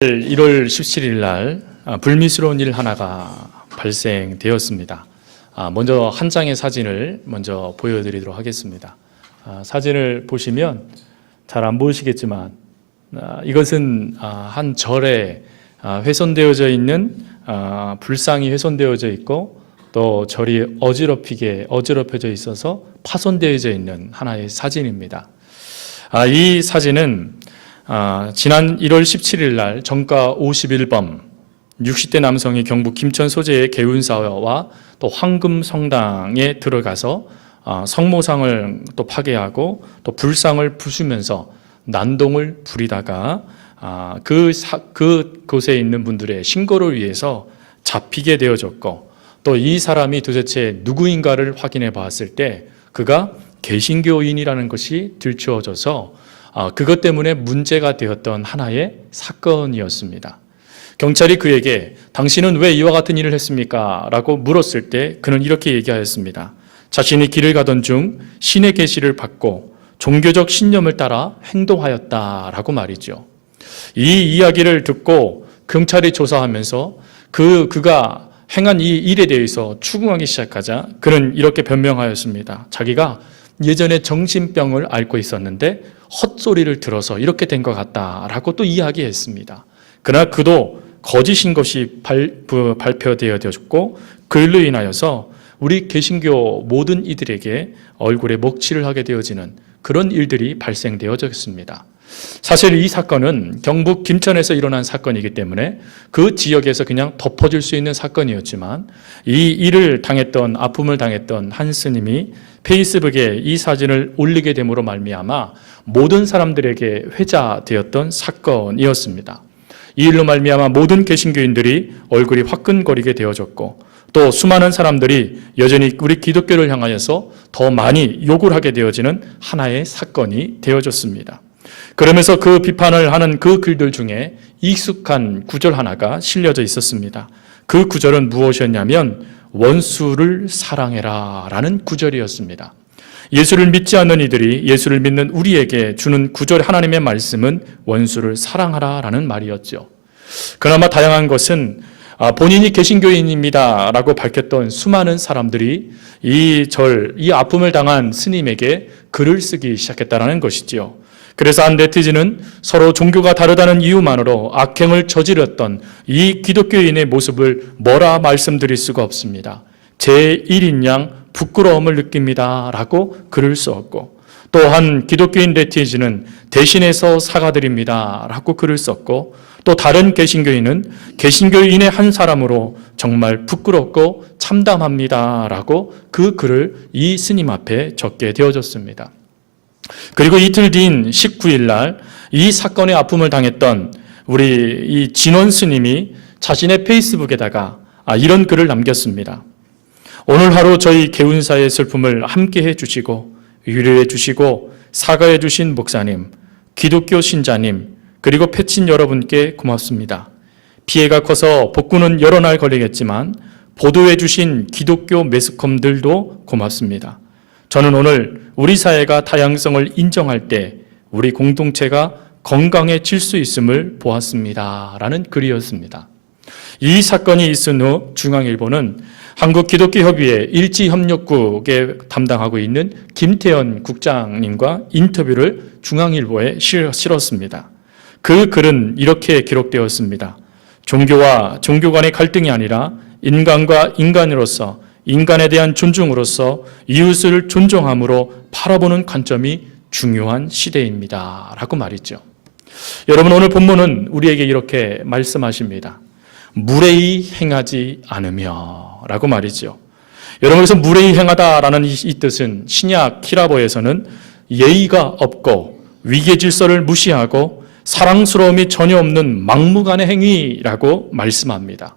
1월 17일 날 불미스러운 일 하나가 발생되었습니다. 먼저 한 장의 사진을 먼저 보여드리도록 하겠습니다. 사진을 보시면 잘 안 보이시겠지만 이것은 한 절에 훼손되어져 있는 불상이 훼손되어져 있고 또 절이 어지럽혀져 있어서 파손되어져 있는 하나의 사진입니다. 이 사진은 지난 1월 17일 날 정가 51범 60대 남성이 경북 김천 소재의 개운사와 또 황금성당에 들어가서 성모상을 또 파괴하고 또 불상을 부수면서 난동을 부리다가 그곳에 있는 분들의 신고를 위해서 잡히게 되어졌고 또 이 사람이 도대체 누구인가를 확인해 봤을 때 그가 개신교인이라는 것이 들추어져서 그것 때문에 문제가 되었던 하나의 사건이었습니다. 경찰이 그에게 당신은 왜 이와 같은 일을 했습니까? 라고 물었을 때 그는 이렇게 얘기하였습니다. 자신이 길을 가던 중 신의 계시를 받고 종교적 신념을 따라 행동하였다라고 말이죠. 이 이야기를 듣고 경찰이 조사하면서 그가 행한 이 일에 대해서 추궁하기 시작하자 그는 이렇게 변명하였습니다. 자기가 예전에 정신병을 앓고 있었는데 헛소리를 들어서 이렇게 된 것 같다라고 또 이야기했습니다. 그러나 그도 거짓인 것이 발표되어졌고 그로 인하여서 우리 개신교 모든 이들에게 얼굴에 먹칠을 하게 되어지는 그런 일들이 발생되어졌습니다. 사실 이 사건은 경북 김천에서 일어난 사건이기 때문에 그 지역에서 그냥 덮어줄 수 있는 사건이었지만 이 일을 당했던 아픔을 당했던 한 스님이 페이스북에 이 사진을 올리게 됨으로 말미암아 모든 사람들에게 회자되었던 사건이었습니다. 이 일로 말미암아 모든 개신교인들이 얼굴이 화끈거리게 되어졌고 또 수많은 사람들이 여전히 우리 기독교를 향하여서 더 많이 욕을 하게 되어지는 하나의 사건이 되어졌습니다. 그러면서 그 비판을 하는 그 글들 중에 익숙한 구절 하나가 실려져 있었습니다. 그 구절은 무엇이었냐면 원수를 사랑해라 라는 구절이었습니다. 예수를 믿지 않는 이들이 예수를 믿는 우리에게 주는 구절 하나님의 말씀은 원수를 사랑하라 라는 말이었죠. 그나마 다양한 것은 본인이 개신교인입니다 라고 밝혔던 수많은 사람들이 이 아픔을 당한 스님에게 글을 쓰기 시작했다는 것이지요. 그래서 한 네티즌은 서로 종교가 다르다는 이유만으로 악행을 저질렀던 이 기독교인의 모습을 뭐라 말씀드릴 수가 없습니다. 제 1인 양 부끄러움을 느낍니다 라고 글을 썼고 또 한 기독교인 네티즌은 대신해서 사과드립니다 라고 글을 썼고 또 다른 개신교인은 개신교인의 한 사람으로 정말 부끄럽고 참담합니다 라고 그 글을 이 스님 앞에 적게 되어졌습니다. 그리고 이틀 뒤인 19일 날 이 사건의 아픔을 당했던 우리 이 진원 스님이 자신의 페이스북에다가 이런 글을 남겼습니다. 오늘 하루 저희 개운사의 슬픔을 함께 해주시고 위로해 주시고 사과해 주신 목사님, 기독교 신자님, 그리고 패친 여러분께 고맙습니다. 피해가 커서 복구는 여러 날 걸리겠지만 보도해 주신 기독교 매스컴들도 고맙습니다. 저는 오늘 우리 사회가 다양성을 인정할 때 우리 공동체가 건강해질 수 있음을 보았습니다. 라는 글이었습니다. 이 사건이 있은 후 중앙일보는 한국기독교협의회 일지협력국에 담당하고 있는 김태현 국장님과 인터뷰를 중앙일보에 실었습니다. 그 글은 이렇게 기록되었습니다. 종교와 종교 간의 갈등이 아니라 인간과 인간으로서 인간에 대한 존중으로서 이웃을 존중함으로 바라보는 관점이 중요한 시대입니다. 라고 말이죠. 여러분 오늘 본문은 우리에게 이렇게 말씀하십니다. 무례히 행하지 않으며 라고 말이죠. 여러분 그래서 무례히 행하다라는 이 뜻은 신약 히라보에서는 예의가 없고 위계 질서를 무시하고 사랑스러움이 전혀 없는 막무가내 행위라고 말씀합니다.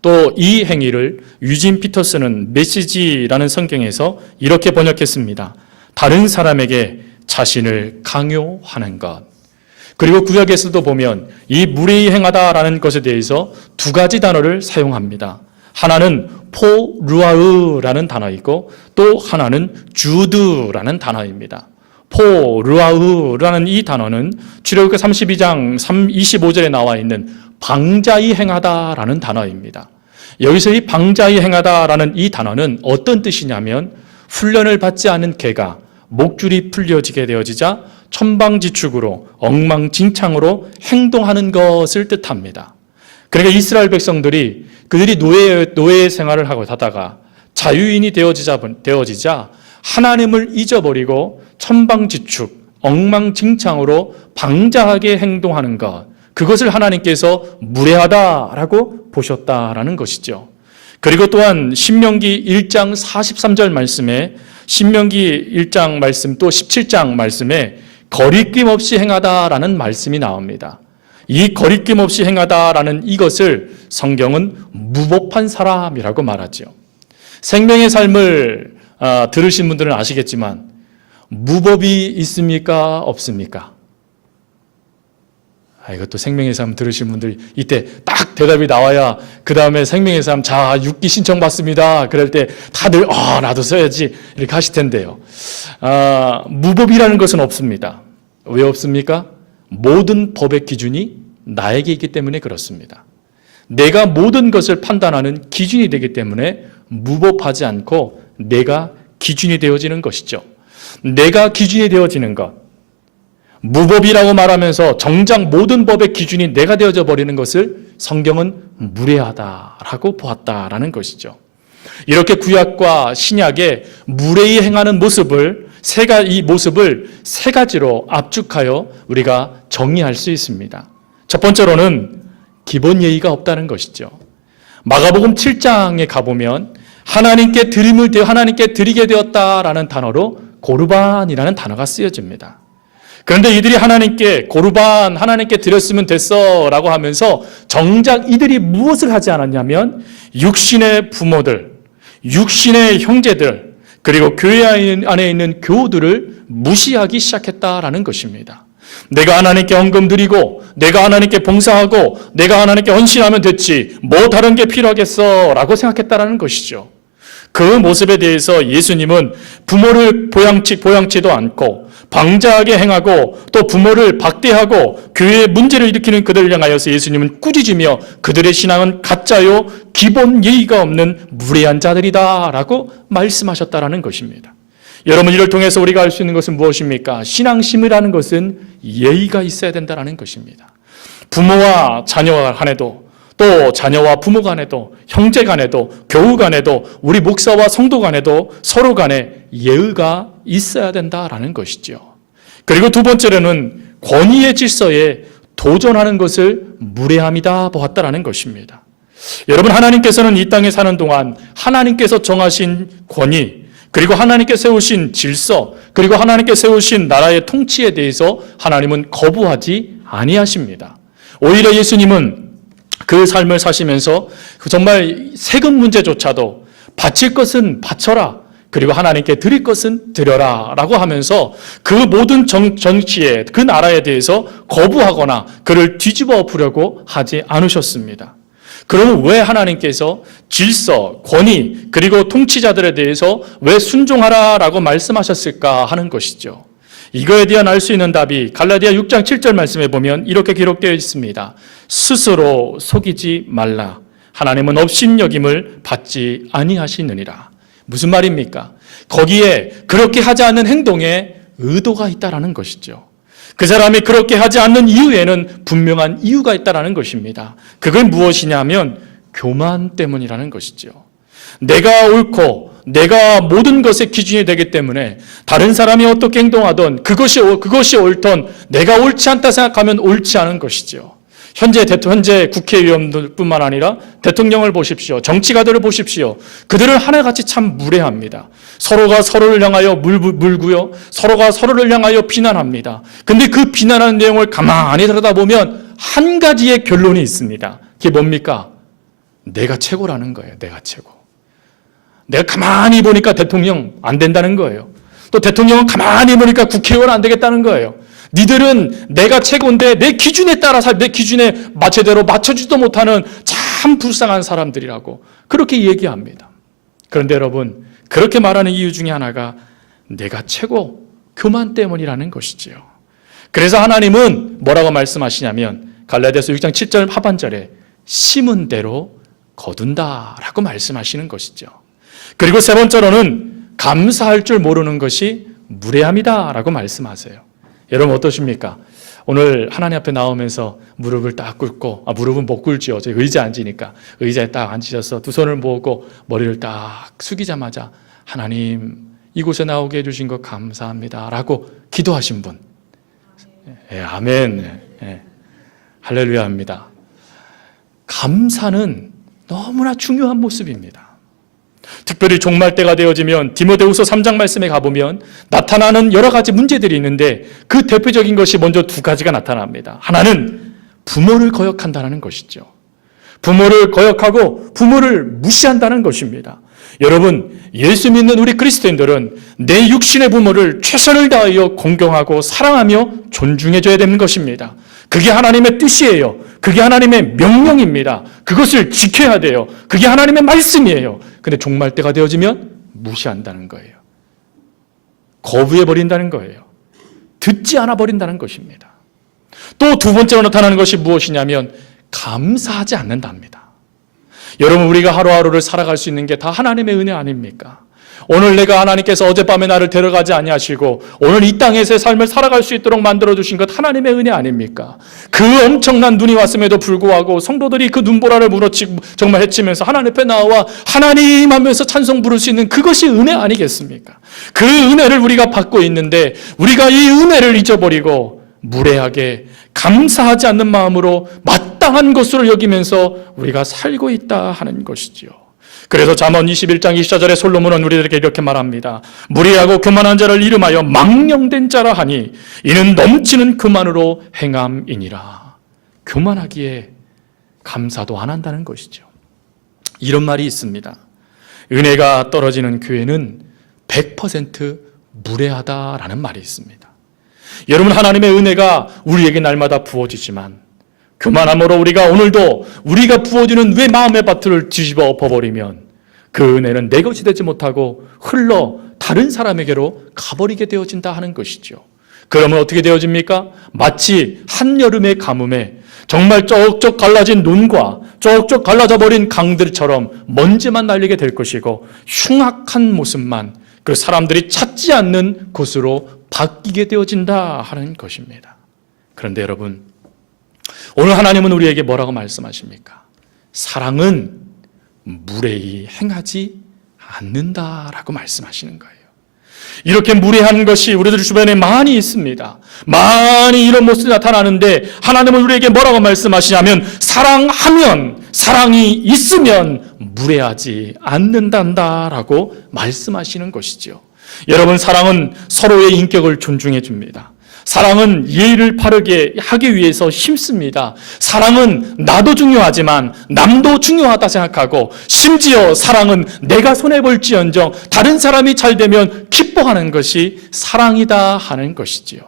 또 이 행위를 유진 피터스는 메시지라는 성경에서 이렇게 번역했습니다. 다른 사람에게 자신을 강요하는 것. 그리고 구약에서도 보면 이 무례히 행하다라는 것에 대해서 두 가지 단어를 사용합니다. 하나는 포르아으라는 단어이고 또 하나는 주드라는 단어입니다. 포르아으라는 이 단어는 출애굽기 32장 25절에 나와 있는 방자히 행하다라는 단어입니다. 여기서 이 방자히 행하다라는 이 단어는 어떤 뜻이냐면 훈련을 받지 않은 개가 목줄이 풀려지게 되어지자 천방지축으로 엉망진창으로 행동하는 것을 뜻합니다. 그러니까 이스라엘 백성들이 그들이 노예 생활을 하고 하다가 자유인이 되어지자 하나님을 잊어버리고 천방지축, 엉망진창으로 방자하게 행동하는 것, 그것을 하나님께서 무례하다라고 보셨다라는 것이죠. 그리고 또한 신명기 1장 43절 말씀에 신명기 1장 말씀 또 17장 말씀에 거리낌 없이 행하다라는 말씀이 나옵니다. 이 거리낌 없이 행하다라는 이것을 성경은 무법한 사람이라고 말하죠. 생명의 삶을 들으신 분들은 아시겠지만 무법이 있습니까? 없습니까? 이것도 생명의 삶 들으신 분들 이때 딱 대답이 나와야 그 다음에 생명의 삶 자 6기 신청받습니다. 그럴 때 다들 나도 써야지 이렇게 하실 텐데요. 무법이라는 것은 없습니다. 왜 없습니까? 모든 법의 기준이 나에게 있기 때문에 그렇습니다. 내가 모든 것을 판단하는 기준이 되기 때문에 무법하지 않고 내가 기준이 되어지는 것이죠. 내가 기준이 되어지는 것, 무법이라고 말하면서 정작 모든 법의 기준이 내가 되어져 버리는 것을 성경은 무례하다라고 보았다라는 것이죠. 이렇게 구약과 신약에 무례히 행하는 모습을 이 모습을 세 가지로 압축하여 우리가 정의할 수 있습니다. 첫 번째로는 기본 예의가 없다는 것이죠. 마가복음 7장에 가보면 하나님께 드리게 되었다라는 단어로 고르반이라는 단어가 쓰여집니다. 그런데 이들이 하나님께 드렸으면 됐어 라고 하면서 정작 이들이 무엇을 하지 않았냐면 육신의 부모들, 육신의 형제들, 그리고 교회 안에 있는 교우들을 무시하기 시작했다라는 것입니다. 내가 하나님께 헌금 드리고 내가 하나님께 봉사하고 내가 하나님께 헌신하면 됐지 뭐 다른 게 필요하겠어 라고 생각했다라는 것이죠. 그 모습에 대해서 예수님은 부모를 보양치도 않고 방자하게 행하고 또 부모를 박대하고 교회에 문제를 일으키는 그들을 향하여서 예수님은 꾸짖으며 그들의 신앙은 가짜요 기본 예의가 없는 무례한 자들이다 라고 말씀하셨다라는 것입니다. 여러분, 이를 통해서 우리가 알 수 있는 것은 무엇입니까? 신앙심이라는 것은 예의가 있어야 된다는 것입니다. 부모와 자녀 간에도 또 자녀와 부모 간에도 형제 간에도 교우 간에도 우리 목사와 성도 간에도 서로 간에 예의가 있어야 된다라는 것이죠. 그리고 두 번째로는 권위의 질서에 도전하는 것을 무례함이다 보았다라는 것입니다. 여러분, 하나님께서는 이 땅에 사는 동안 하나님께서 정하신 권위, 그리고 하나님께 세우신 질서, 그리고 하나님께 세우신 나라의 통치에 대해서 하나님은 거부하지 아니하십니다. 오히려 예수님은 그 삶을 사시면서 정말 세금 문제조차도 바칠 것은 바쳐라, 그리고 하나님께 드릴 것은 드려라 라고 하면서 그 모든 정치에 그 나라에 대해서 거부하거나 그를 뒤집어 엎으려고 하지 않으셨습니다. 그러면 왜 하나님께서 질서, 권위, 그리고 통치자들에 대해서 왜 순종하라라고 말씀하셨을까 하는 것이죠. 이거에 대한 알 수 있는 답이 갈라디아 6장 7절 말씀에 보면 이렇게 기록되어 있습니다. 스스로 속이지 말라. 하나님은 업신여김을 받지 아니하시느니라. 무슨 말입니까? 거기에 그렇게 하지 않는 행동에 의도가 있다라는 것이죠. 그 사람이 그렇게 하지 않는 이유에는 분명한 이유가 있다라는 것입니다. 그건 무엇이냐면 교만 때문이라는 것이죠. 내가 옳고 내가 모든 것의 기준이 되기 때문에 다른 사람이 어떻게 행동하든 그것이 옳던 내가 옳지 않다 생각하면 옳지 않은 것이죠. 현재 국회의원들뿐만 아니라 대통령을 보십시오. 정치가들을 보십시오. 그들은 하나같이 참 무례합니다. 서로가 서로를 향하여 물고요. 서로가 서로를 향하여 비난합니다. 근데 그 비난하는 내용을 가만히 들여다보면 한 가지의 결론이 있습니다. 그게 뭡니까? 내가 최고라는 거예요. 내가 최고. 내가 가만히 보니까 대통령 안 된다는 거예요. 또 대통령은 가만히 보니까 국회의원 안 되겠다는 거예요. 니들은 내가 최고인데 내 기준에 따라서 내 기준에 제대로 맞춰주지도 못하는 참 불쌍한 사람들이라고 그렇게 얘기합니다. 그런데 여러분, 그렇게 말하는 이유 중에 하나가 내가 최고, 교만 때문이라는 것이지요. 그래서 하나님은 뭐라고 말씀하시냐면 갈라디아서 6장 7절 하반절에 심은 대로 거둔다라고 말씀하시는 것이죠. 그리고 세 번째로는 감사할 줄 모르는 것이 무례함이다라고 말씀하세요. 여러분 어떠십니까? 오늘 하나님 앞에 나오면서 무릎을 딱 꿇고, 무릎은 못 꿇지요. 저희 의자 앉으니까 의자에 딱 앉으셔서 두 손을 모으고 머리를 딱 숙이자마자 하나님 이곳에 나오게 해주신 것 감사합니다 라고 기도하신 분. 아멘. 할렐루야 합니다. 감사는 너무나 중요한 모습입니다. 특별히 종말 때가 되어지면 디모데후서 3장 말씀에 가보면 나타나는 여러 가지 문제들이 있는데 그 대표적인 것이 먼저 두 가지가 나타납니다. 하나는 부모를 거역한다는 것이죠. 부모를 거역하고 부모를 무시한다는 것입니다. 여러분, 예수 믿는 우리 그리스도인들은 내 육신의 부모를 최선을 다하여 공경하고 사랑하며 존중해줘야 되는 것입니다. 그게 하나님의 뜻이에요. 그게 하나님의 명령입니다. 그것을 지켜야 돼요. 그게 하나님의 말씀이에요. 근데 종말 때가 되어지면 무시한다는 거예요. 거부해버린다는 거예요. 듣지 않아 버린다는 것입니다. 또 두 번째로 나타나는 것이 무엇이냐면 감사하지 않는답니다. 여러분, 우리가 하루하루를 살아갈 수 있는 게 다 하나님의 은혜 아닙니까? 오늘 내가 하나님께서 어젯밤에 나를 데려가지 아니하시고 오늘 이 땅에서의 삶을 살아갈 수 있도록 만들어주신 것 하나님의 은혜 아닙니까? 그 엄청난 눈이 왔음에도 불구하고 성도들이 그 눈보라를 무너치고 정말 헤치면서 하나님 앞에 나와 하나님 하면서 찬송 부를 수 있는 그것이 은혜 아니겠습니까? 그 은혜를 우리가 받고 있는데 우리가 이 은혜를 잊어버리고 무례하게 감사하지 않는 마음으로 마땅한 것으로 여기면서 우리가 살고 있다 하는 것이지요. 그래서 잠언 21장 24절에 솔로몬은 우리들에게 이렇게 말합니다. 무리하고 교만한 자를 이름하여 망령된 자라 하니 이는 넘치는 교만으로 행함이니라. 교만하기에 감사도 안 한다는 것이죠. 이런 말이 있습니다. 은혜가 떨어지는 교회는 100% 무례하다라는 말이 있습니다. 여러분, 하나님의 은혜가 우리에게 날마다 부어지지만 교만함으로 우리가 오늘도 우리가 부어지는 왜 마음의 밭을 뒤집어 엎어버리면 그 은혜는 내 것이 되지 못하고 흘러 다른 사람에게로 가버리게 되어진다 하는 것이죠. 그러면 어떻게 되어집니까? 마치 한여름의 가뭄에 정말 쩍쩍 갈라진 눈과 쩍쩍 갈라져 버린 강들처럼 먼지만 날리게 될 것이고 흉악한 모습만 그 사람들이 찾지 않는 곳으로 바뀌게 되어진다 하는 것입니다. 그런데 여러분, 오늘 하나님은 우리에게 뭐라고 말씀하십니까? 사랑은 무례히 행하지 않는다라고 말씀하시는 거예요. 이렇게 무례한 것이 우리들 주변에 많이 있습니다. 많이 이런 모습이 나타나는데 하나님은 우리에게 뭐라고 말씀하시냐면 사랑하면, 사랑이 있으면 무례하지 않는단다라고 말씀하시는 것이죠. 여러분, 사랑은 서로의 인격을 존중해 줍니다. 사랑은 예의를 바르게 하기 위해서 힘씁니다. 사랑은 나도 중요하지만 남도 중요하다 생각하고 심지어 사랑은 내가 손해볼지언정 다른 사람이 잘 되면 기뻐하는 것이 사랑이다 하는 것이지요.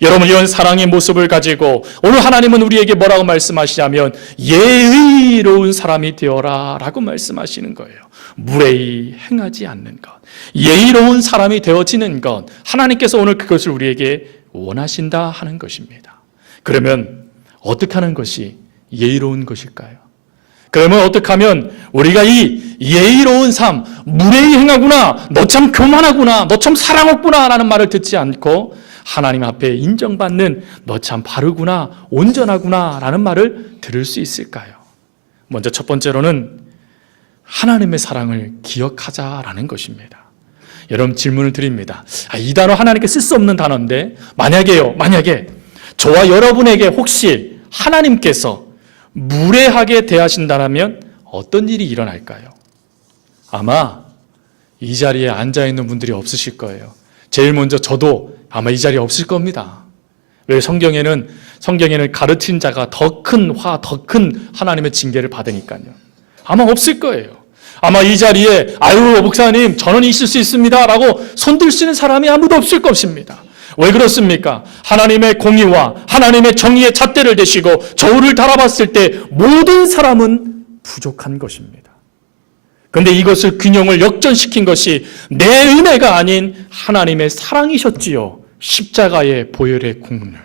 여러분, 이런 사랑의 모습을 가지고 오늘 하나님은 우리에게 뭐라고 말씀하시냐면 예의로운 사람이 되어라 라고 말씀하시는 거예요. 무례히 행하지 않는 것, 예의로운 사람이 되어지는 것, 하나님께서 오늘 그것을 우리에게 원하신다 하는 것입니다. 그러면 어떻게 하는 것이 예의로운 것일까요? 그러면 어떻게 하면 우리가 이 예의로운 삶, 무례히 행하구나, 너 참 교만하구나, 너 참 사랑 없구나 라는 말을 듣지 않고 하나님 앞에 인정받는 너 참 바르구나, 온전하구나 라는 말을 들을 수 있을까요? 먼저 첫 번째로는 하나님의 사랑을 기억하자라는 것입니다. 여러분, 질문을 드립니다. 이 단어 하나님께 쓸 수 없는 단어인데 만약에 저와 여러분에게 혹시 하나님께서 무례하게 대하신다면 어떤 일이 일어날까요? 아마 이 자리에 앉아있는 분들이 없으실 거예요. 제일 먼저 저도 아마 이 자리에 없을 겁니다. 왜? 성경에는 가르친 자가 더 큰 더 큰 하나님의 징계를 받으니까요. 아마 없을 거예요. 아마 이 자리에 목사님 저는 있을 수 있습니다 라고 손들 수 있는 사람이 아무도 없을 것입니다. 왜 그렇습니까? 하나님의 공의와 하나님의 정의의 잣대를 대시고 저울을 달아봤을 때 모든 사람은 부족한 것입니다. 그런데 이것을 균형을 역전시킨 것이 내 은혜가 아닌 하나님의 사랑이셨지요. 십자가의 보혈의 국물.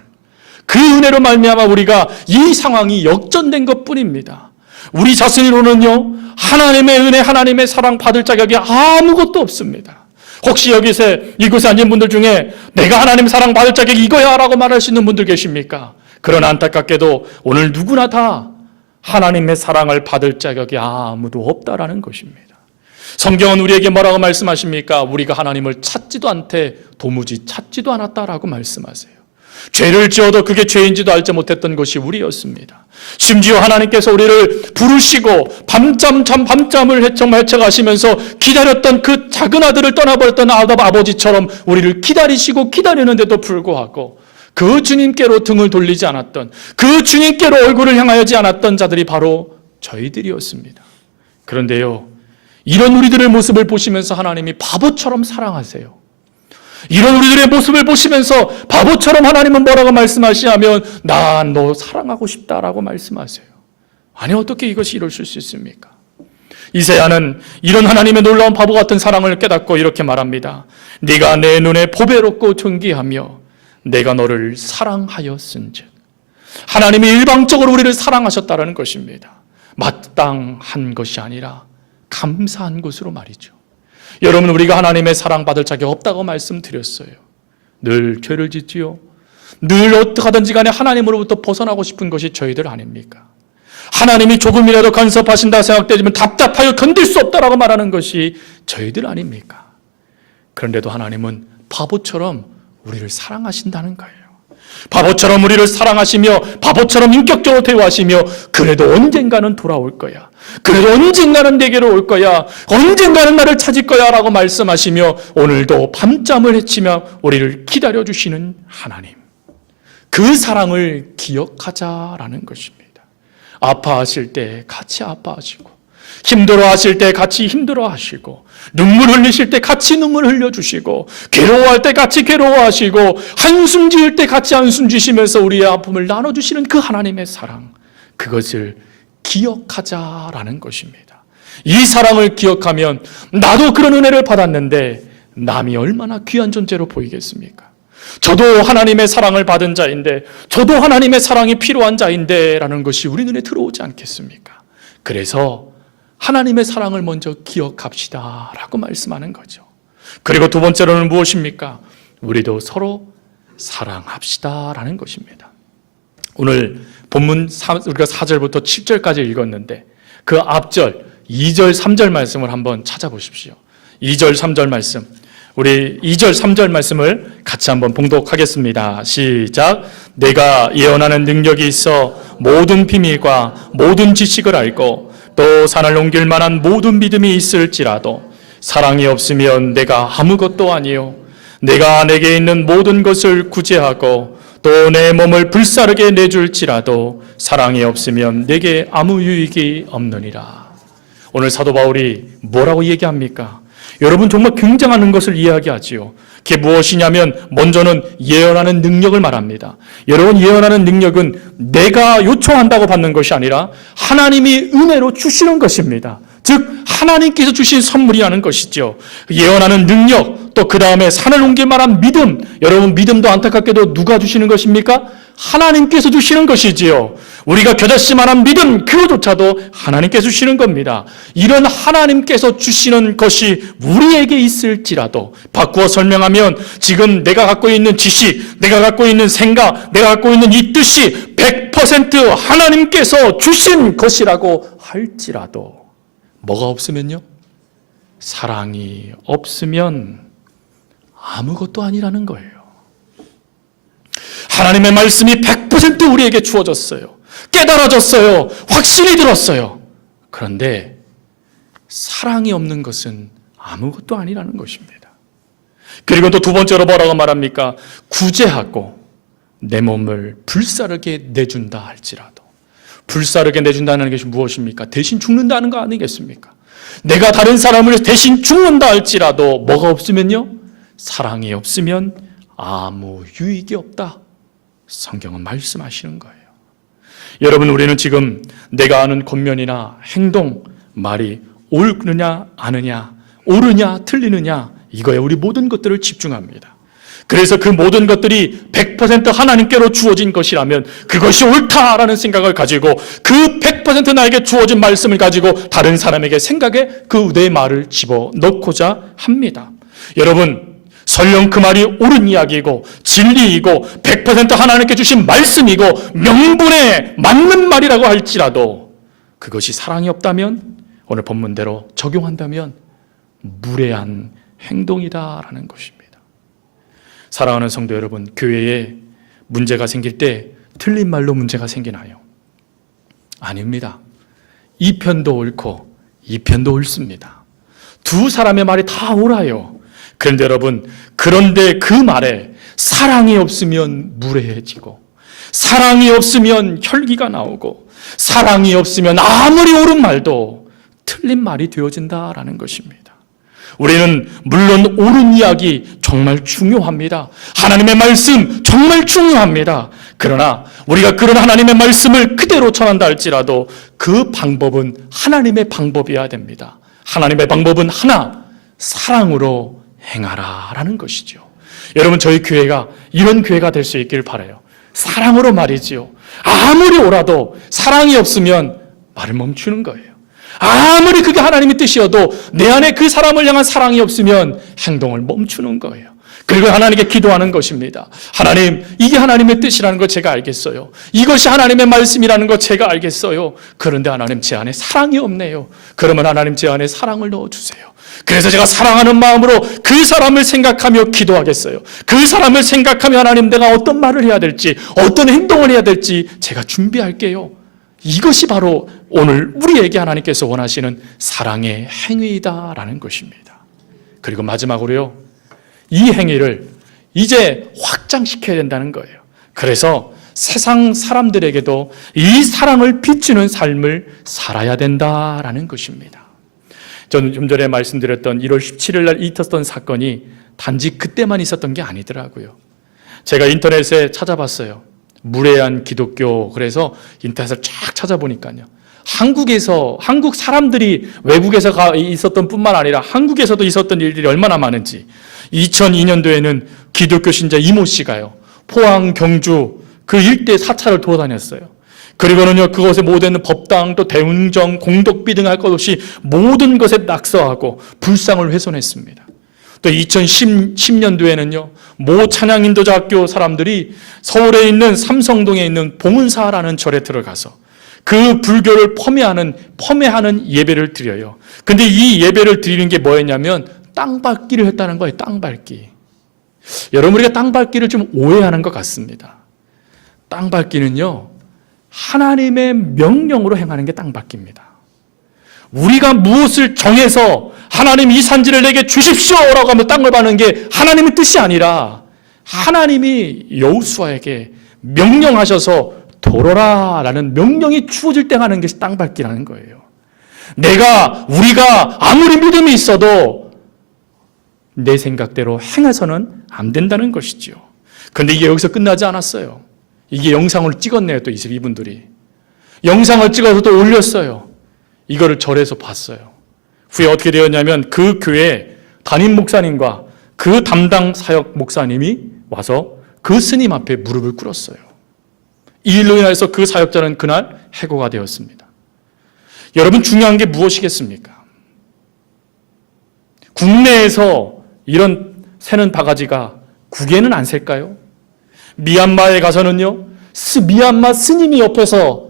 그 은혜로 말미암아 우리가 이 상황이 역전된 것뿐입니다. 우리 자신으로는요, 하나님의 은혜, 하나님의 사랑 받을 자격이 아무것도 없습니다. 혹시 이곳에 앉은 분들 중에 내가 하나님 사랑 받을 자격이 이거야 라고 말할 수 있는 분들 계십니까? 그러나 안타깝게도 오늘 누구나 다 하나님의 사랑을 받을 자격이 아무도 없다라는 것입니다. 성경은 우리에게 뭐라고 말씀하십니까? 우리가 하나님을 찾지도 않되 도무지 찾지도 않았다라고 말씀하세요. 죄를 지어도 그게 죄인지도 알지 못했던 것이 우리였습니다. 심지어 하나님께서 우리를 부르시고 밤잠을 헤쳐가시면서 기다렸던 그 작은 아들을 떠나버렸던 아버지처럼 우리를 기다리시고 기다리는데도 불구하고 그 주님께로 등을 돌리지 않았던, 그 주님께로 얼굴을 향하지 않았던 자들이 바로 저희들이었습니다. 그런데요, 이런 우리들의 모습을 보시면서 하나님이 바보처럼 사랑하세요. 이런 우리들의 모습을 보시면서 바보처럼 하나님은 뭐라고 말씀하시냐면 난 너 사랑하고 싶다라고 말씀하세요. 아니, 어떻게 이것이 이루어질 수 있습니까? 이사야는 이런 하나님의 놀라운 바보 같은 사랑을 깨닫고 이렇게 말합니다. 네가 내 눈에 보배롭고 존귀하며 내가 너를 사랑하였은즉. 하나님이 일방적으로 우리를 사랑하셨다는 것입니다. 마땅한 것이 아니라 감사한 것으로 말이죠. 여러분, 우리가 하나님의 사랑받을 자격 없다고 말씀드렸어요. 늘 죄를 짓지요. 늘 어떻게 하든지 간에 하나님으로부터 벗어나고 싶은 것이 저희들 아닙니까? 하나님이 조금이라도 간섭하신다 생각되지만 답답하여 견딜 수 없다라고 말하는 것이 저희들 아닙니까? 그런데도 하나님은 바보처럼 우리를 사랑하신다는 거예요. 바보처럼 우리를 사랑하시며 바보처럼 인격적으로 대우하시며 그래도 언젠가는 돌아올 거야. 그래도 언젠가는 내게로 올 거야. 언젠가는 나를 찾을 거야 라고 말씀하시며 오늘도 밤잠을 헤치며 우리를 기다려주시는 하나님. 그 사랑을 기억하자라는 것입니다. 아파하실 때 같이 아파하시고 힘들어하실 때 같이 힘들어하시고 눈물 흘리실 때 같이 눈물 흘려주시고 괴로워할 때 같이 괴로워하시고 한숨 지을 때 같이 한숨 지시면서 우리의 아픔을 나눠주시는 그 하나님의 사랑, 그것을 기억하자라는 것입니다. 이 사랑을 기억하면 나도 그런 은혜를 받았는데 남이 얼마나 귀한 존재로 보이겠습니까? 저도 하나님의 사랑을 받은 자인데, 저도 하나님의 사랑이 필요한 자인데 라는 것이 우리 눈에 들어오지 않겠습니까? 그래서 하나님의 사랑을 먼저 기억합시다 라고 말씀하는 거죠. 그리고 두 번째로는 무엇입니까? 우리도 서로 사랑합시다 라는 것입니다. 오늘 본문 우리가 4절부터 7절까지 읽었는데 그 앞절 2절 3절 말씀을 한번 찾아보십시오. 2절 3절 말씀, 우리 2절 3절 말씀을 같이 한번 봉독하겠습니다. 시작. 내가 예언하는 능력이 있어 모든 비밀과 모든 지식을 알고 또 산을 옮길 만한 모든 믿음이 있을지라도 사랑이 없으면 내가 아무것도 아니요 내가 내게 있는 모든 것을 구제하고 또 내 몸을 불사르게 내줄지라도 사랑이 없으면 내게 아무 유익이 없느니라. 오늘 사도 바울이 뭐라고 얘기합니까? 여러분, 정말 굉장한 것을 이야기하지요. 그게 무엇이냐면 먼저는 예언하는 능력을 말합니다. 여러분, 예언하는 능력은 내가 요청한다고 받는 것이 아니라 하나님이 은혜로 주시는 것입니다. 즉 하나님께서 주신 선물이라는 것이죠. 예언하는 능력, 또 그 다음에 산을 옮길 만한 믿음. 여러분, 믿음도 안타깝게도 누가 주시는 것입니까? 하나님께서 주시는 것이지요. 우리가 겨자씨만한 믿음, 그거조차도 하나님께서 주시는 겁니다. 이런 하나님께서 주시는 것이 우리에게 있을지라도, 바꾸어 설명하면 지금 내가 갖고 있는 지식, 내가 갖고 있는 생각, 내가 갖고 있는 이 뜻이 100% 하나님께서 주신 것이라고 할지라도 뭐가 없으면요? 사랑이 없으면 아무것도 아니라는 거예요. 하나님의 말씀이 100% 우리에게 주어졌어요. 깨달아졌어요. 확신이 들었어요. 그런데 사랑이 없는 것은 아무것도 아니라는 것입니다. 그리고 또 두 번째로 뭐라고 말합니까? 구제하고 내 몸을 불사르게 내준다 할지라도. 불사르게 내준다는 것이 무엇입니까? 대신 죽는다는 거 아니겠습니까? 내가 다른 사람을 위해서 대신 죽는다 할지라도 뭐가 없으면요? 사랑이 없으면 아무 유익이 없다. 성경은 말씀하시는 거예요. 여러분, 우리는 지금 내가 아는 권면이나 행동, 말이 옳느냐 아느냐, 옳으냐 틀리느냐, 이거에 우리 모든 것들을 집중합니다. 그래서 그 모든 것들이 100% 하나님께로 주어진 것이라면 그것이 옳다라는 생각을 가지고 그 100% 나에게 주어진 말씀을 가지고 다른 사람에게 생각에 그 내 말을 집어넣고자 합니다. 여러분, 설령 그 말이 옳은 이야기이고 진리이고 100% 하나님께 주신 말씀이고 명분에 맞는 말이라고 할지라도 그것이 사랑이 없다면, 오늘 본문대로 적용한다면 무례한 행동이다라는 것입니다. 사랑하는 성도 여러분, 교회에 문제가 생길 때 틀린 말로 문제가 생기나요? 아닙니다. 이 편도 옳고 이 편도 옳습니다. 두 사람의 말이 다 옳아요. 그런데 여러분, 그런데 그 말에 사랑이 없으면 무례해지고, 사랑이 없으면 혈기가 나오고, 사랑이 없으면 아무리 옳은 말도 틀린 말이 되어진다라는 것입니다. 우리는 물론 옳은 이야기 정말 중요합니다. 하나님의 말씀 정말 중요합니다. 그러나 우리가 그런 하나님의 말씀을 그대로 전한다 할지라도 그 방법은 하나님의 방법이어야 됩니다. 하나님의 방법은 하나, 사랑으로 행하라라는 것이죠. 여러분, 저희 교회가 이런 교회가 될 수 있길 바라요. 사랑으로 말이지요. 아무리 옳아도 사랑이 없으면 말을 멈추는 거예요. 아무리 그게 하나님의 뜻이어도 내 안에 그 사람을 향한 사랑이 없으면 행동을 멈추는 거예요. 그리고 하나님께 기도하는 것입니다. 하나님, 이게 하나님의 뜻이라는 걸 제가 알겠어요. 이것이 하나님의 말씀이라는 걸 제가 알겠어요. 그런데 하나님, 제 안에 사랑이 없네요. 그러면 하나님, 제 안에 사랑을 넣어주세요. 그래서 제가 사랑하는 마음으로 그 사람을 생각하며 기도하겠어요. 그 사람을 생각하며 하나님, 내가 어떤 말을 해야 될지, 어떤 행동을 해야 될지 제가 준비할게요. 이것이 바로 오늘 우리에게 하나님께서 원하시는 사랑의 행위이다라는 것입니다. 그리고 마지막으로요, 이 행위를 이제 확장시켜야 된다는 거예요. 그래서 세상 사람들에게도 이 사랑을 비추는 삶을 살아야 된다라는 것입니다. 저는 좀 전에 말씀드렸던 1월 17일 날 있었던 사건이 단지 그때만 있었던 게 아니더라고요. 제가 인터넷에 찾아봤어요. 무례한 기독교. 그래서 인터넷을 쫙 찾아보니까요, 한국 사람들이 외국에서 있었던 뿐만 아니라 한국에서도 있었던 일들이 얼마나 많은지. 2002년도에는 기독교 신자 이모 씨가요, 포항, 경주 그 일대 사찰을 돌아다녔어요. 그리고는요, 그곳에 모든 법당 또 대웅정, 공덕비 등 할 것 없이 모든 것에 낙서하고 불상을 훼손했습니다. 또 2010년도에는요, 모 찬양인도자학교 사람들이 서울에 있는 삼성동에 있는 봉은사라는 절에 들어가서 그 불교를 폄훼하는 예배를 드려요. 근데 이 예배를 드리는 게 뭐였냐면 땅 밟기를 했다는 거예요. 땅 밟기. 여러분, 우리가 땅 밟기를 좀 오해하는 것 같습니다. 땅 밟기는요, 하나님의 명령으로 행하는 게 땅 밟기입니다. 우리가 무엇을 정해서 하나님 이 산지를 내게 주십시오라고 하면 땅을 밟는 게 하나님의 뜻이 아니라 하나님이 여호수아에게 명령하셔서 돌아라라는 명령이 주어질 때 하는 것이 땅 밟기라는 거예요. 우리가 아무리 믿음이 있어도 내 생각대로 행해서는 안 된다는 것이죠. 그런데 이게 여기서 끝나지 않았어요. 이게 영상을 찍었네요. 또 이분들이 영상을 찍어서 또 올렸어요. 이거를 절에서 봤어요. 후에 어떻게 되었냐면 그 교회 담임 목사님과 그 담당 사역 목사님이 와서 그 스님 앞에 무릎을 꿇었어요. 이 일로 인해서 그 사역자는 그날 해고가 되었습니다. 여러분, 중요한 게 무엇이겠습니까? 국내에서 이런 새는 바가지가 국에는 안 셀까요? 미얀마에 가서는요, 미얀마 스님이 옆에서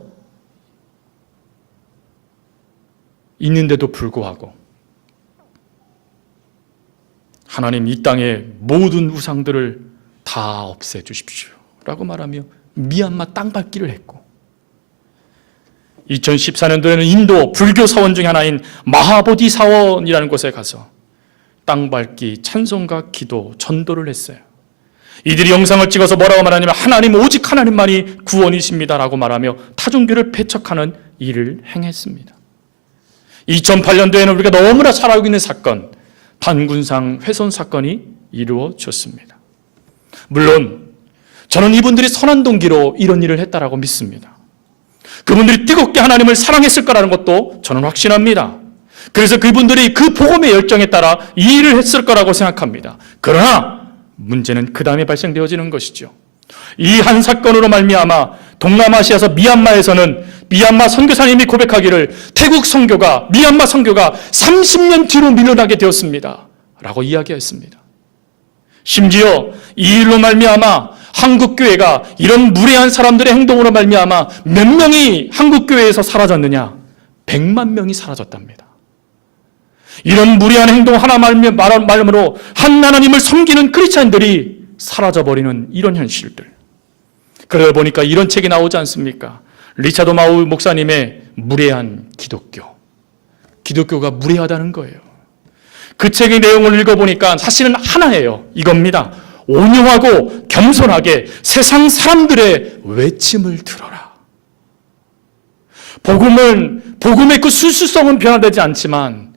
있는데도 불구하고 하나님, 이 땅의 모든 우상들을 다 없애주십시오 라고 말하며 미얀마 땅 밟기를 했고, 2014년도에는 인도 불교 사원 중에 하나인 마하보디 사원이라는 곳에 가서 땅 밟기, 찬송가, 기도, 전도를 했어요. 이들이 영상을 찍어서 뭐라고 말하냐면 하나님, 오직 하나님만이 구원이십니다라고 말하며 타종교를 배척하는 일을 행했습니다. 2008년도에는 우리가 너무나 잘 알고 있는 사건, 단군상 훼손 사건이 이루어졌습니다. 물론 저는 이분들이 선한 동기로 이런 일을 했다라고 믿습니다. 그분들이 뜨겁게 하나님을 사랑했을 거라는 것도 저는 확신합니다. 그래서 그분들이 그 복음의 열정에 따라 이 일을 했을 거라고 생각합니다. 그러나 문제는 그 다음에 발생되어지는 것이죠. 이 한 사건으로 말미암아 동남아시아에서 미얀마에서는 미얀마 선교사님이 고백하기를 태국 선교가 미얀마 선교가 30년 뒤로 밀려나게 되었습니다 라고 이야기했습니다. 심지어 이 일로 말미암아 한국교회가 이런 무례한 사람들의 행동으로 말미암아 몇 명이 한국교회에서 사라졌느냐? 100만 명이 사라졌답니다. 이런 무례한 행동 하나 말로 한 하나님을 섬기는 크리스찬들이 사라져버리는 이런 현실들. 그러다 보니까 이런 책이 나오지 않습니까? 리차드 마우 목사님의 무례한 기독교. 기독교가 무례하다는 거예요. 그 책의 내용을 읽어보니까 사실은 하나예요. 이겁니다. 온유하고 겸손하게 세상 사람들의 외침을 들어라. 복음의 그 순수성은 변화되지 않지만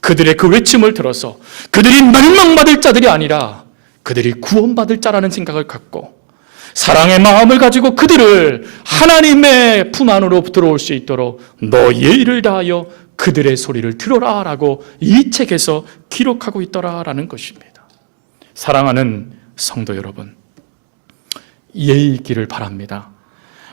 그들의 그 외침을 들어서 그들이 멸망받을 자들이 아니라 그들이 구원받을 자라는 생각을 갖고 사랑의 마음을 가지고 그들을 하나님의 품 안으로 들어올 수 있도록 너의 일을 다하여 그들의 소리를 들어라 라고 이 책에서 기록하고 있더라라는 것입니다. 사랑하는 성도 여러분, 예의 있기를 바랍니다.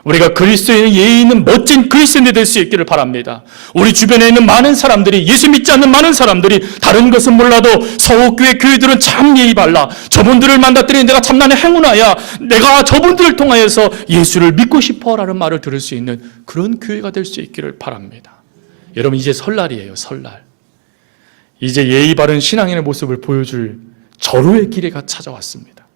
우리가 그리스도인의 예의 있는 멋진 그리스도인이 될 수 있기를 바랍니다. 우리 주변에 있는 많은 사람들이, 예수 믿지 않는 많은 사람들이 다른 것은 몰라도 서울교회 교회들은 참 예의 발라. 저분들을 만났더니 내가 참나는 행운아야. 내가 저분들을 통하여서 예수를 믿고 싶어라는 말을 들을 수 있는 그런 교회가 될 수 있기를 바랍니다. 여러분, 이제 설날이에요. 설날. 이제 예의 바른 신앙인의 모습을 보여줄 절호의 기회가 찾아왔습니다.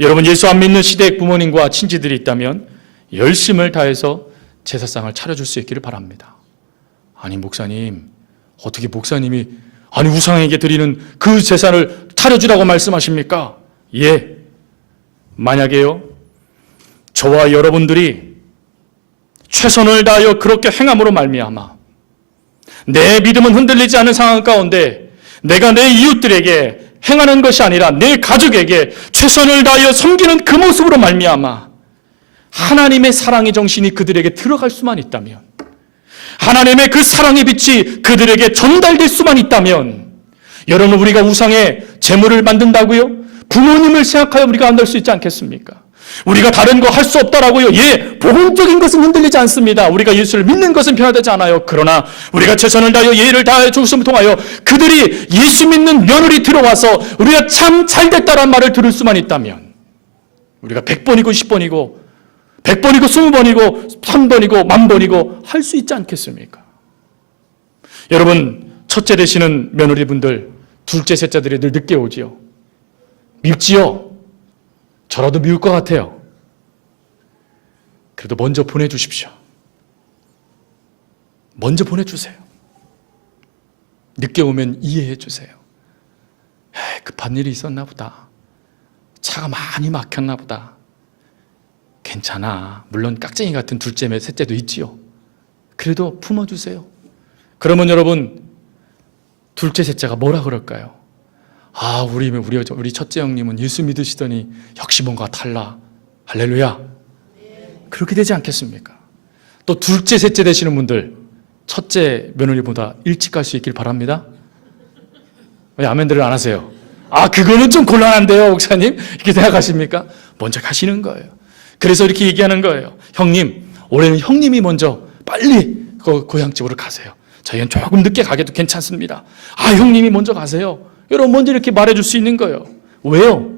여러분, 예수 안 믿는 시댁 부모님과 친지들이 있다면 열심을 다해서 제사상을 차려줄 수 있기를 바랍니다. 아니 목사님, 어떻게 목사님이 우상에게 드리는 그 제사를 차려주라고 말씀하십니까? 예, 만약에요 저와 여러분들이 최선을 다하여 그렇게 행함으로 말미암아 내 믿음은 흔들리지 않은 상황 가운데 내가 내 이웃들에게 행하는 것이 아니라 내 가족에게 최선을 다하여 섬기는 그 모습으로 말미암아 하나님의 사랑의 정신이 그들에게 들어갈 수만 있다면, 하나님의 그 사랑의 빛이 그들에게 전달될 수만 있다면, 여러분, 우리가 우상의 제물을 만든다고요? 부모님을 생각하여 우리가 안 될 수 있지 않겠습니까? 우리가 다른 거 할 수 없다라고요? 예, 복음적인 것은 흔들리지 않습니다. 우리가 예수를 믿는 것은 변화되지 않아요. 그러나 우리가 최선을 다하여 예의를 다하여 죽음을 통하여 그들이 예수 믿는 며느리 들어와서 우리가 참 잘됐다라는 말을 들을 수만 있다면, 우리가 100번이고 10번이고 100번이고 20번이고 1000번이고 10,000번이고 할 수 있지 않겠습니까? 여러분, 첫째 되시는 며느리분들, 둘째, 셋째들이 늘 늦게 오지요. 밉지요? 저라도 미울 것 같아요. 그래도 먼저 보내주십시오. 먼저 보내주세요. 늦게 오면 이해해 주세요. 급한 일이 있었나 보다. 차가 많이 막혔나 보다. 괜찮아. 물론 깍쟁이 같은 둘째, 셋째도 있지요. 그래도 품어주세요. 그러면 여러분, 둘째, 셋째가 뭐라 그럴까요? 우리 첫째 형님은 예수 믿으시더니 역시 뭔가 달라. 할렐루야. 그렇게 되지 않겠습니까? 또 둘째, 셋째 되시는 분들, 첫째 며느리보다 일찍 갈 수 있길 바랍니다. 왜 아멘들을 안 하세요? 그거는 좀 곤란한데요, 목사님? 이렇게 생각하십니까? 먼저 가시는 거예요. 그래서 이렇게 얘기하는 거예요. 형님, 올해는 형님이 먼저 빨리 고향집으로 가세요. 저희는 조금 늦게 가게도 괜찮습니다. 형님이 먼저 가세요. 여러분, 먼저 이렇게 말해줄 수 있는 거예요. 왜요?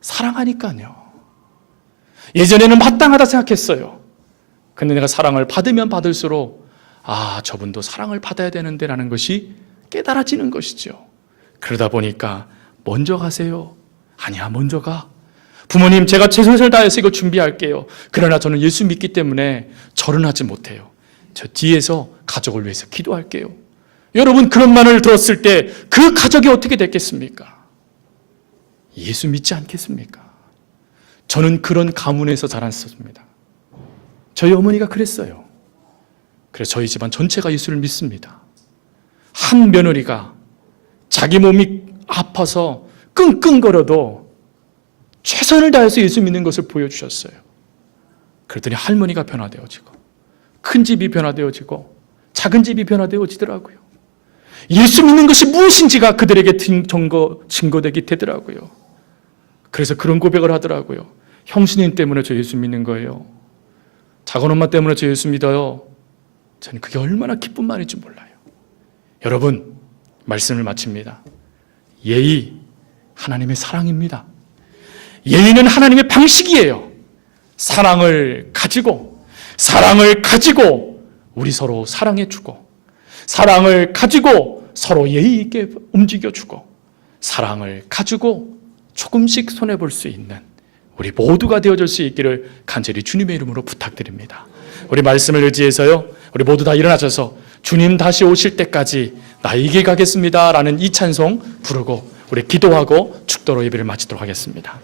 사랑하니까요. 예전에는 마땅하다 생각했어요. 근데 내가 사랑을 받으면 받을수록 저분도 사랑을 받아야 되는데 라는 것이 깨달아지는 것이죠. 그러다 보니까 먼저 가세요. 아니야, 먼저 가. 부모님, 제가 최선을 다해서 이거 준비할게요. 그러나 저는 예수 믿기 때문에 절은 하지 못해요. 저 뒤에서 가족을 위해서 기도할게요. 여러분, 그런 말을 들었을 때 그 가족이 어떻게 됐겠습니까? 예수 믿지 않겠습니까? 저는 그런 가문에서 자랐습니다. 저희 어머니가 그랬어요. 그래서 저희 집안 전체가 예수를 믿습니다. 한 며느리가 자기 몸이 아파서 끙끙거려도 최선을 다해서 예수 믿는 것을 보여주셨어요. 그랬더니 할머니가 변화되어지고 큰 집이 변화되어지고 작은 집이 변화되어지더라고요. 예수 믿는 것이 무엇인지가 그들에게 증거되게 되더라고요. 그래서 그런 고백을 하더라고요. 형수님 때문에 저 예수 믿는 거예요. 작은 엄마 때문에 저 예수 믿어요. 저는 그게 얼마나 기쁜 말인지 몰라요. 여러분, 말씀을 마칩니다. 예의, 하나님의 사랑입니다. 예의는 하나님의 방식이에요. 사랑을 가지고 우리 서로 사랑해주고, 사랑을 가지고 서로 예의 있게 움직여주고, 사랑을 가지고 조금씩 손해볼 수 있는 우리 모두가 되어줄 수 있기를 간절히 주님의 이름으로 부탁드립니다. 우리 말씀을 의지해서요, 우리 모두 다 일어나셔서 주님 다시 오실 때까지 나에게 가겠습니다 라는 이 찬송 부르고 우리 기도하고 축도로 예배를 마치도록 하겠습니다.